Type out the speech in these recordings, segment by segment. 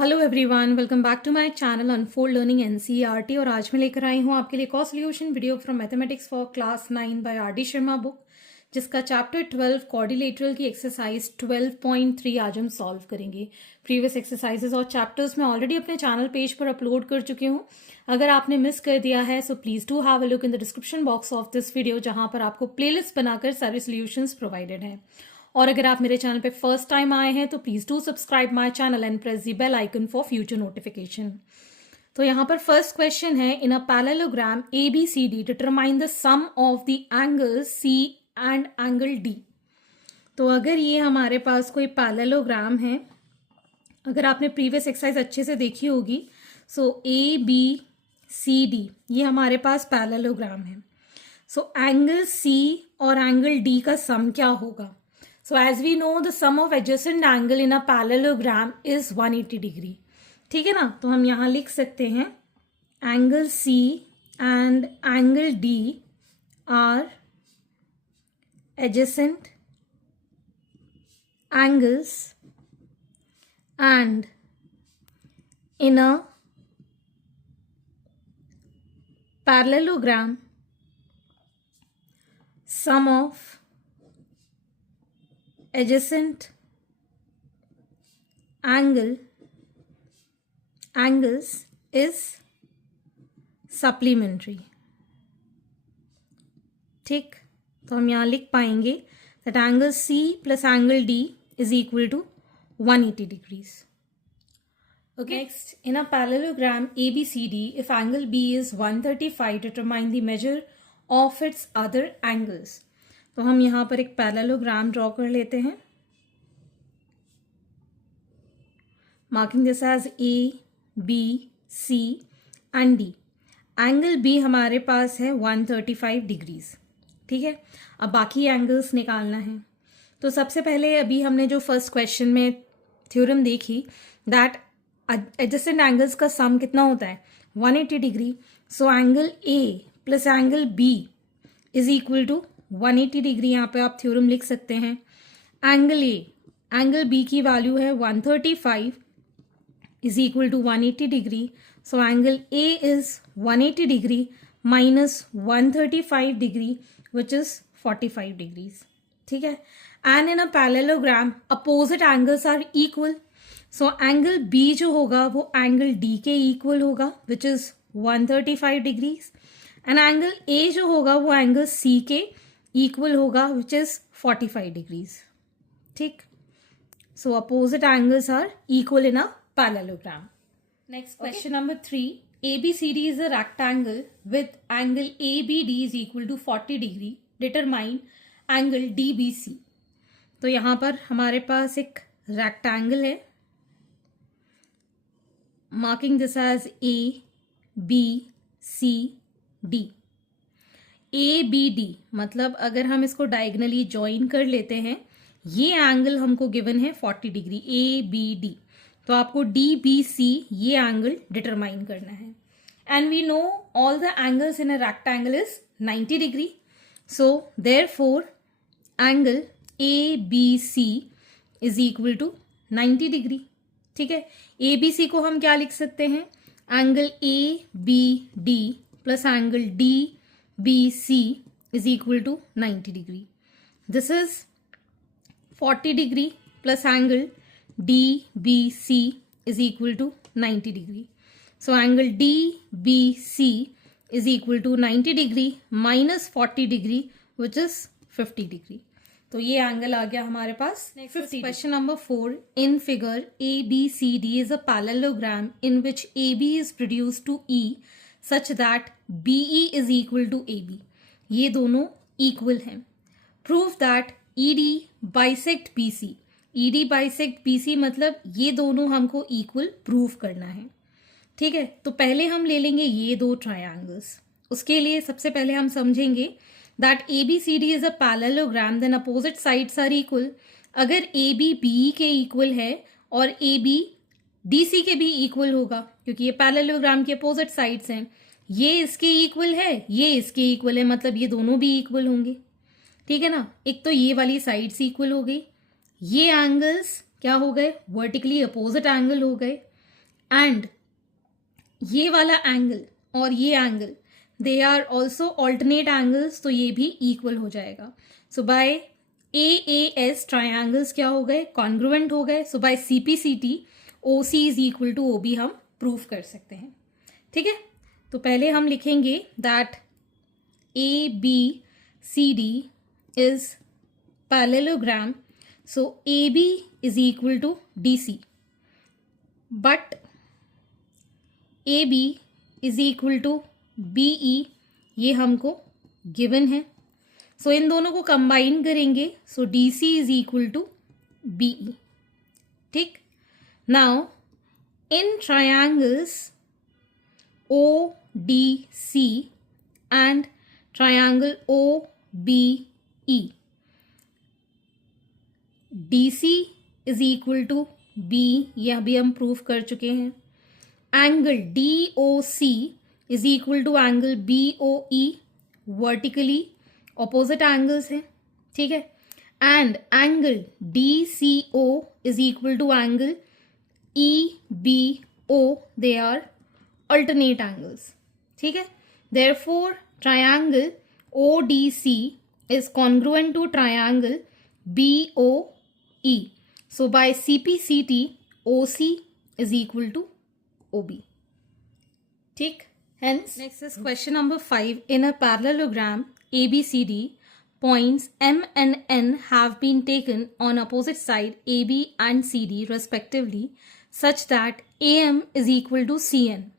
Hello everyone, welcome back to my channel unfold learning NCERT. और आज मैं लेकर आई हूँ आपके लिए कॉ solution video from mathematics for class 9 by R D Sharma book, जिसका चैप्टर 12 क्वाड्रिलेटरल की एक्सरसाइज 12.3 आज हम सॉल्व करेंगे। प्रीवियस एक्सरसाइजेस और चैप्टर्स मैं ऑलरेडी अपने चैनल पेज पर अपलोड कर चुकी हूँ। अगर आपने मिस कर दिया है so please do have a look in the description box of this video, जहां पर आपको प्लेलिस्ट बनाकर सारे सॉल्यूशंस प्रोवाइडेड हैं। और अगर आप मेरे चैनल पे फर्स्ट टाइम आए हैं तो please do subscribe my channel and press the bell icon for future notification. तो यहाँ पर फर्स्ट क्वेश्चन है, in a parallelogram ABCD determine the sum of the angle C and angle D। तो अगर ये हमारे पास कोई पैरेललोग्राम है, अगर आपने प्रीवियस एक्सरसाइज अच्छे से देखी होगी, सो ABCD ये हमारे पास पैरेललोग्राम है। सो एंगल C और एंगल D का सम क्या होगा? So as we know, the sum of adjacent angle in a parallelogram is 180 degree. ठीक है ना? तो हम यहाँ लिख सकते हैं angle C and angle D are adjacent angles and in a parallelogram sum of adjacent angles is supplementary। ठीक, तो हम यहाँ लिख पाएंगे that angle C plus angle D is equal to 180 degrees। Okay, next, in a parallelogram ABCD, if angle B is 135, determine the measure of its other angles। तो हम यहाँ पर एक पैरेललोग्राम ड्रॉ कर लेते हैं, marking this as ABC and D। Angle B हमारे पास है 135 डिग्रीज। ठीक है, अब बाकी एंगल्स निकालना है। तो सबसे पहले अभी हमने जो फर्स्ट क्वेश्चन में थ्योरम देखी, दैट एडजेसेंट एंगल्स का सम कितना होता है 180 degree. So angle A plus angle B is equal to 180 degree. यहाँ पे आप थ्योरम लिख सकते हैं। एंगल A, एंगल B की वैल्यू है 135 is equal to 180 degree. So angle A is 180 degree minus 135 degree which is 45 degrees. ठीक है, and in a parallelogram opposite angles are equal. So angle B जो होगा वो एंगल D के equal होगा which is 135 degrees, and angle A जो होगा वो एंगल C के इक्वल होगा विच इज 45 डिग्रीज। ठीक, so opposite angles are equal in a parallelogram. Next question number 3, ABCD is a rectangle with angle ABD is equal to 40 degree. Determine angle DBC। तो यहाँ पर हमारे पास एक rectangle है, marking this edge ABCD। ABD मतलब अगर हम इसको डायगनली ज्वाइन कर लेते हैं, ये एंगल हमको गिवन है 40 डिग्री ABD। तो आपको DBC ये एंगल डिटरमाइन करना है। And we know all the angles in a rectangle is 90 degree. So therefore angle ABC is equal to 90 degree. ठीक है, ABC को हम क्या लिख सकते हैं, angle ABD plus angle DBC is equal to 90 degree. This is 40 degree plus angle DBC is equal to 90 degree. So angle DBC is equal to 90 degree minus 40 degree which is 50 degree. तो ये angle आ गया हमारे पास। Next question number 4, in figure ABCD is a parallelogram in which AB is reduced to E such that BE is equal to AB। ये दोनों equal हैं। Prove that ED bisect BC। ED bisect BC मतलब ये दोनों हमको equal prove करना है। ठीक है, तो पहले हम ले लेंगे ये दो ट्रायंगल्स। उसके लिए सबसे पहले हम समझेंगे that ABCD is a parallelogram, then opposite sides are equal. अगर AB BE के इक्वल है और AB DC के भी इक्वल होगा, क्योंकि ये पैरेललोग्राम के अपोजिट साइड्स हैं, ये इसके इक्वल है, ये इसके इक्वल है, मतलब ये दोनों भी इक्वल होंगे। ठीक है ना, एक तो ये वाली साइड्स इक्वल हो गई, ये एंगल्स क्या हो गए, वर्टिकली अपोजिट एंगल हो गए। एंड ये वाला एंगल और ये angle they are also alternate angles, तो ये भी इक्वल हो जाएगा. सो बाय AAS ट्राइंगल्स क्या हो गए, कॉन्ग्रुएंट हो गए. So by CPCT OC is equal to OB हम प्रूफ कर सकते हैं. ठीक है, तो पहले हम लिखेंगे that ABCD is parallelogram. So AB is equal to DC, but AB is equal to BE ये हमको गिवन है. सो इन दोनों को कंबाइन करेंगे. So DC is equal to BE. ठीक, now in triangles ODC and triangle OBE, DC is equal to B, यह भी हम प्रूफ कर चुके हैं. Angle DOC is equal to angle BOE, vertically opposite angles हैं. ठीक है, and angle DCO is equal to angle EBO, they are alternate angles. ठीक है, therefore triangle ODC is congruent to triangle BOE. So by CPCT OC is equal to OB. ठीक, hence next is question number 5. In a parallelogram ABCD, points M and N have been taken on opposite side AB and CD respectively such that AM is equal to CN.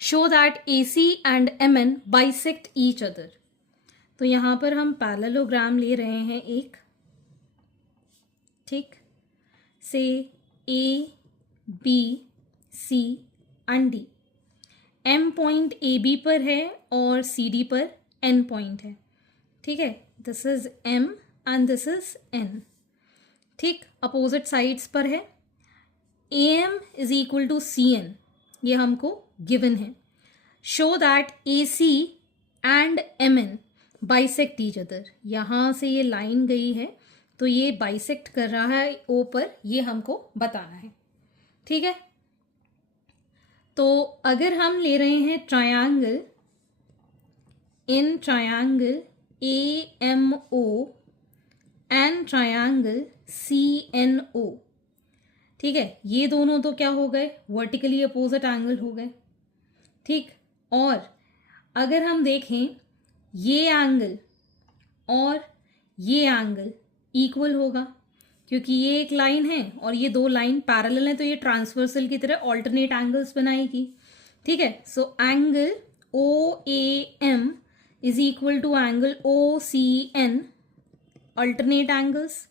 Show that AC and MN bisect each other. तो यहाँ पर हम parallelogram ले रहे हैं एक. ठीक, से A, B, C and D. M point AB पर है और CD पर N पॉइंट है. ठीक है, this is M and this is N. ठीक, अपोजिट साइड्स पर है. AM is equal to CN, ये हमको गिवन है. Show that AC and MN bisect each other. यहाँ से ये लाइन गई है तो ये बाइसेक्ट कर रहा है O पर, ये हमको बताना है. ठीक है, तो अगर हम ले रहे हैं triangle, in triangle AMO and triangle CNO. ठीक है, ये दोनों तो क्या हो गए, वर्टिकली अपोजिट एंगल हो गए. ठीक, और अगर हम देखें ये एंगल और ये एंगल इक्वल होगा क्योंकि ये एक लाइन है और ये दो लाइन पैरेलल हैं, तो ये ट्रांसवर्सल की तरह ऑल्टरनेट एंगल्स बनाएगी. ठीक है, so angle OAM is equal to angle OCN, alternate angles.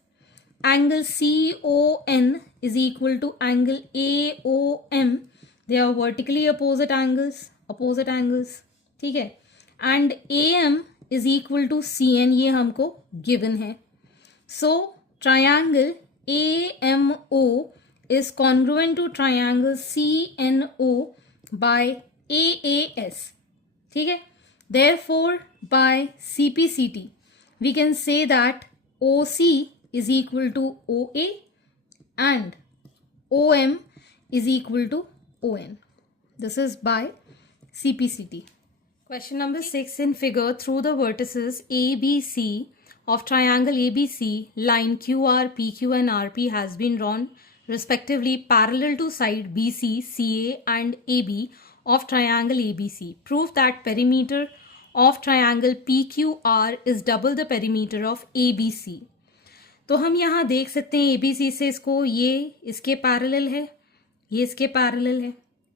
Angle CON is equal to angle AOM, they are vertically opposite angles. ठीक है, and AM is equal to CN, ये हमको given है. सो triangle AMO is congruent to triangle CNO by AAS. ठीक है, therefore by CPCT we can say that OC is equal to OA and OM is equal to ON. This is by CPCT. Question number 6. In figure, through the vertices ABC of triangle ABC, line QR, PQ and RP has been drawn respectively parallel to side BC, CA and AB of triangle ABC. Prove that perimeter of triangle PQR is double the perimeter of ABC. तो हम यहाँ देख सकते हैं ABC से इसको, ये इसके पैरेलल है, ये इसके पैरेलल है.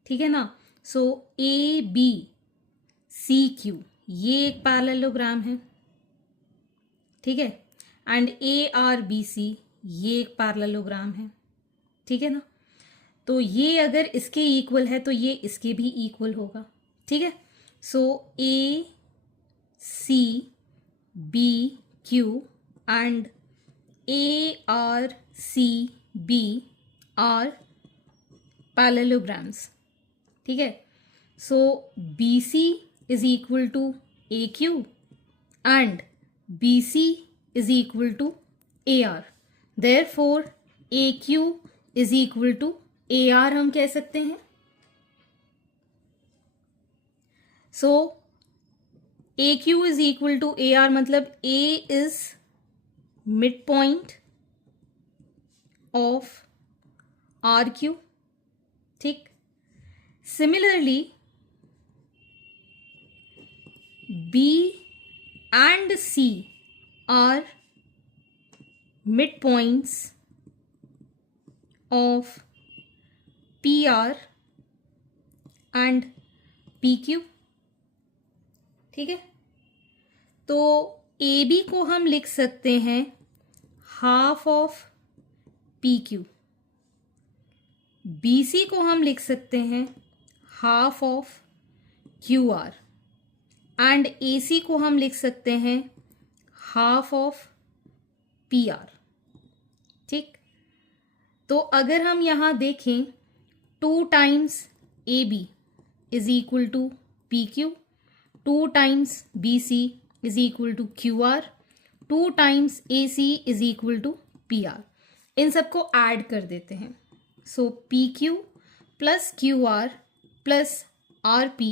ठीक है ना. सो ABCQ ये एक पैरेललोग्राम है. ठीक है, एंड ARBC ये एक पैरेललोग्राम है. ठीक है ना. तो ये अगर इसके इक्वल है तो ये इसके भी इक्वल होगा. ठीक है, so ACBQ and ARCB are parallelograms. ठीक है, so BC is equal to AQ and BC is equal to AR. Therefore AQ is equal to AR हम कह सकते हैं. So A Q is equal to A R, मतलब A is midpoint of R Q. ठीक. Similarly B and C are midpoints of PR and PQ. ठीक है. तो AB को हम लिख सकते हैं हाफ ऑफ PQ, BC को हम लिख सकते हैं half of QR and AC को हम लिख सकते हैं हाफ ऑफ PR. ठीक. तो अगर हम यहां देखें 2 times AB is equal to PQ, 2 times BC is equal to QR, 2 times AC is equal to PR. इन सबको ऐड कर देते हैं. So PQ plus QR plus RP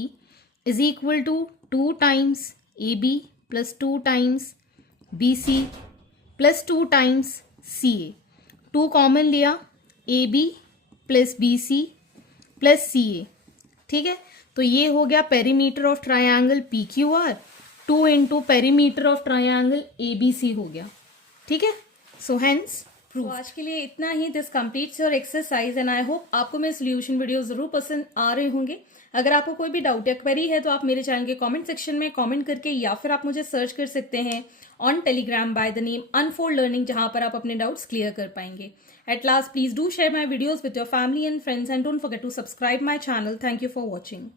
is equal to 2 times AB plus 2 times BC plus 2 times CA. 2 common लिया, AB plus BC plus CA. ठीक है. तो ये हो गया perimeter of triangle PQR. 2 into perimeter of triangle ABC हो गया. ठीक है. So hence proof. आज के लिए इतना ही. This completes your exercise and I hope आपको मेरे सोल्यूशन वीडियो जरूर पसंद आ रहे होंगे. अगर आपको कोई भी डाउट या क्वेरी है तो आप मेरे चैनल के कमेंट सेक्शन में कमेंट करके या फिर आप मुझे सर्च कर सकते हैं on Telegram by the name unfold learning, जहां पर आप अपने डाउट्स क्लियर कर पाएंगे. At last, please do share my videos with your family and friends and don't forget to subscribe my channel. Thank you for watching.